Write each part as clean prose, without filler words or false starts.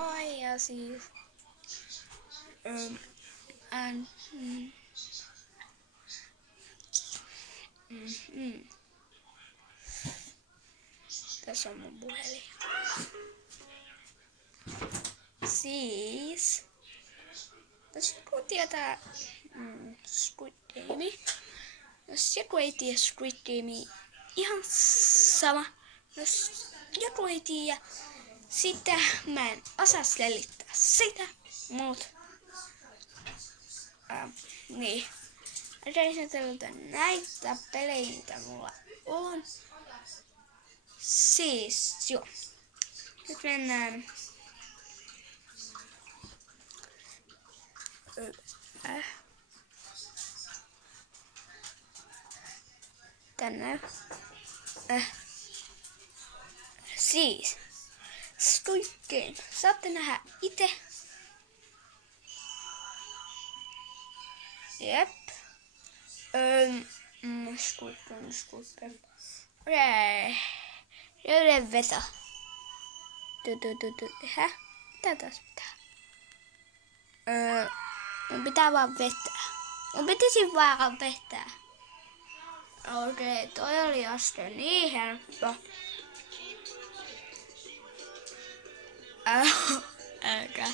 Moi ja siis tässä on mun puhelin. Siis jos joku tietää Squid Game, jos joku ei tiedä Squid Game, ihan sama. Jos joku ei tiedä sitä, mä en osaa selittää sitä, mut niin. Reisitellä näitä pelejä, mitä mulla on. Siis, joo. Nyt mennään tänne. Siis, Squid Game. Saatte nähdä itse. Jep. Squid Game. Löydä veto. Häh? Mitä taas pitää? Mun pitää vaan vetää. Mun pitäisi vaan vetää. Okei, toi oli äsken niin helppo. Älkää.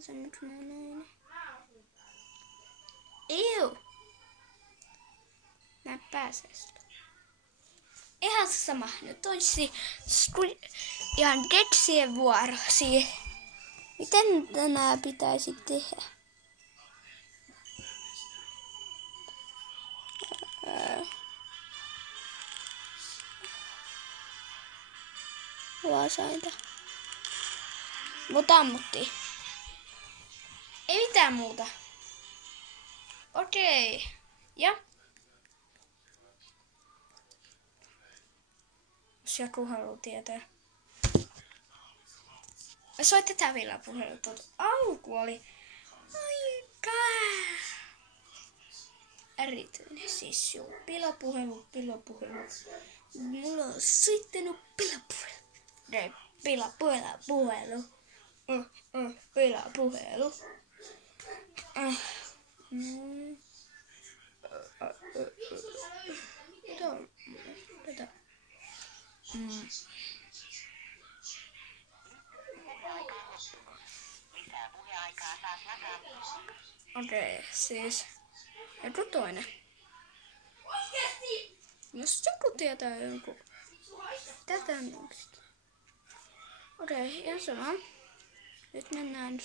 Se nyt näin. Iu. Mä pääsen sitä. Ihan sama. Nyt olisi ihan Dexien vuoro. Miten tänään pitäisi tehdä? Vasainta. Mut ammuttiin. Ei mitään muuta. Okei. Ja. Jos joku haluaa tietää. Soitetaan vielä puhelu. Alku oli aika erityinen. Siis joo. Pilapuhelu. Mulla on soittanut pilapuhelu. Pilapuhelu. Pilapuhelu. Mitä? Okei, siis joku toinen. Jos joku tietää jonkun tätä nuksista. Okei, ja sama. Nyt mennään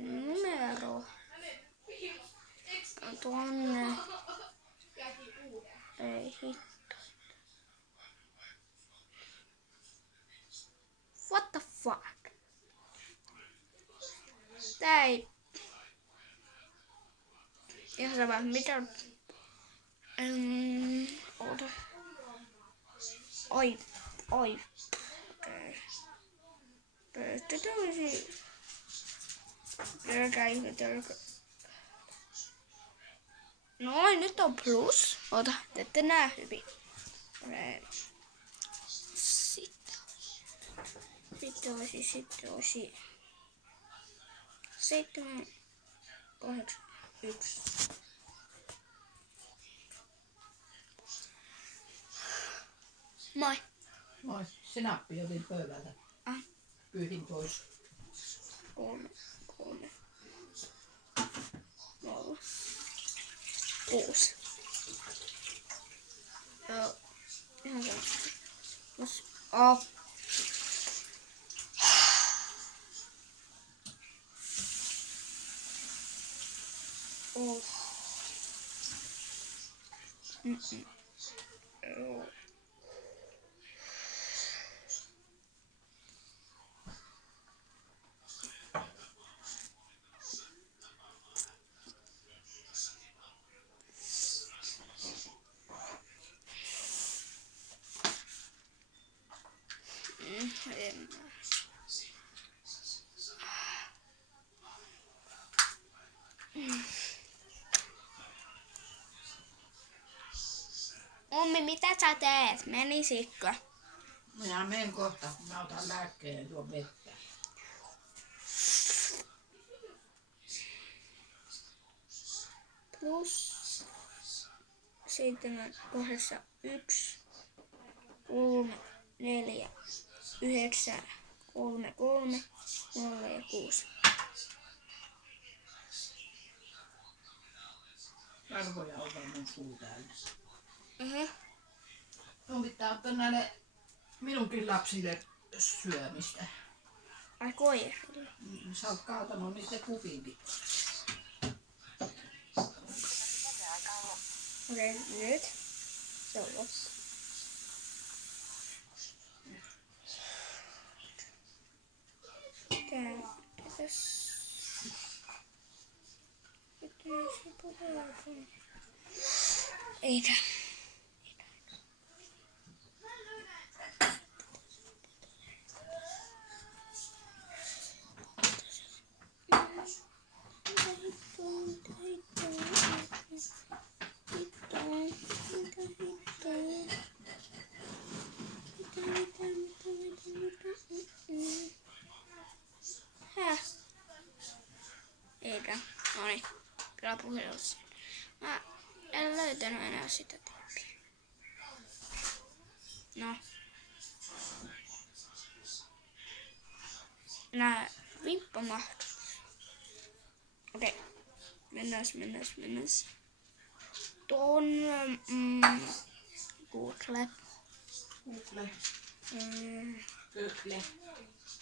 numero tuonne. Ei hitto. What the fuck? Tää ei ihan sama mitä. Oota. Oi. Okei. Tätä olisi Noin, nyt on plus. Ota, te ette näe hyvin. Sitten olisi 7, 8, 1. Moi. Moi. Se nappi otin pöydältä. Pyyhin pois. 3, 0, 6. Joo. Ihan sama. Ummi, mitä sä teet? Menisitkö? Minä menen kohta, mä otan lääkkeen ja juon vettä. Plus 7 kohdassa 1, 3, 4, 9, 3, 3, 0 ja 6. Arvoja on varmaan suu täynnä. Mhm. Pitää ottaa näille minunkin lapsille syömistä. Ai koirille. Sä oot kaatanut niitä kupinkin. Okei, nyt se on loppu. Tässä. Eikä. Häh? Eikä. Noniin. Kyllä puhelussa. Mä en löytänyt enää sitä tyyppiä. No. Nää vimppamahdut. Okei. Mennäs. Ton Google.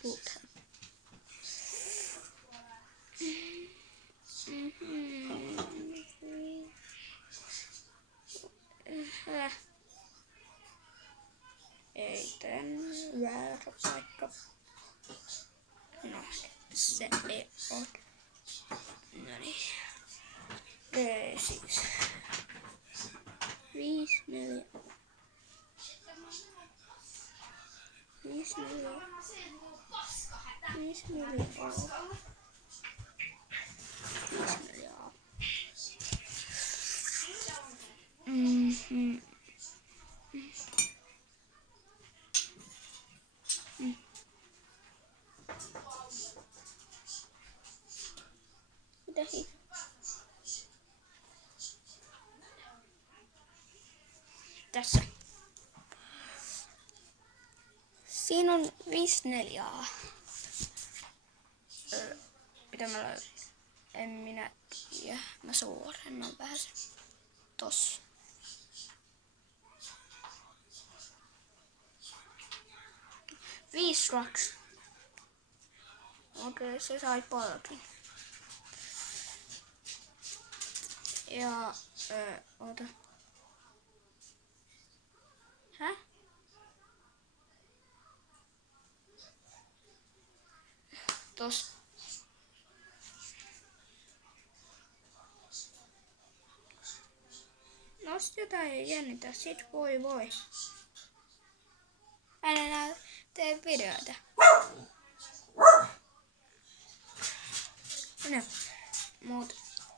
Google. Ei tän väärä paikka. No, se ei oo. Noniin. Siis 5, 4. 5, 4. 5, 4. 5, 4. Mitä hittoa? Tässä. Siinä on 5 4. Mitä mä löysin? En minä tiedä. Mä suurennan vähän sen. Tossa. Viisi raks. Okei, se sai palkin. Ja, oota. Häh? Tossa. No, jos jotain ei jännitä, sit voi. Mä en enää tee videoita. No, mut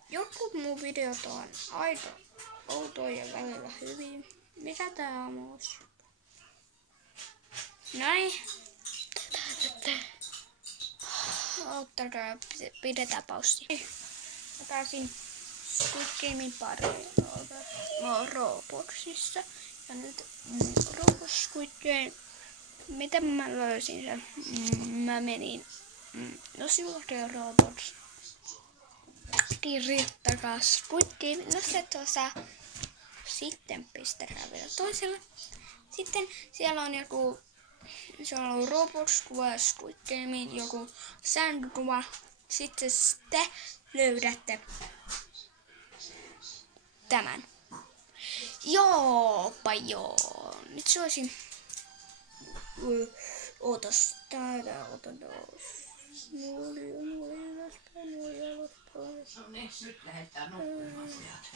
jotkut mun videot on aika outoja ja välillä hyviä. Mikä tää on muus? Näin. Ottakaa, pidetään paussi. Mä pääsin Squid Gamein pariin. Mä oon Robloxissa. Ja nyt Roblox Squid Game. Miten mä löysin sen? Mä menin. No silloin Roblox. Kirjoittakaa Squid Game. No se tuossa. Sitten pistetään vielä toiselle. Sitten siellä on joku. Siellä on Roblox-kuva ja Squid Gamein joku sandkuva. Sitten te löydätte tämän. Joo. Nyt se olisi. Ootas täällä, otan tos. Nuoli alaspäin. No niin, nyt lähdetään nukkumaan pojat.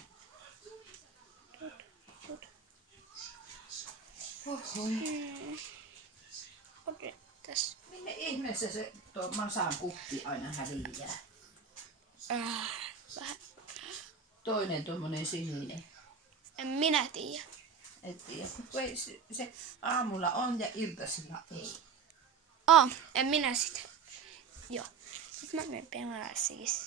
Okei, tässä. Minne ihmeessä se tuo masan kuppi aina häviää? Vähän. Toinen tuommoinen sininen. En minä tiedä. Et tiedä, kun ei se aamulla on ja iltasilla ei. En minä sitä. Joo. Nyt mä menen pelaa siis.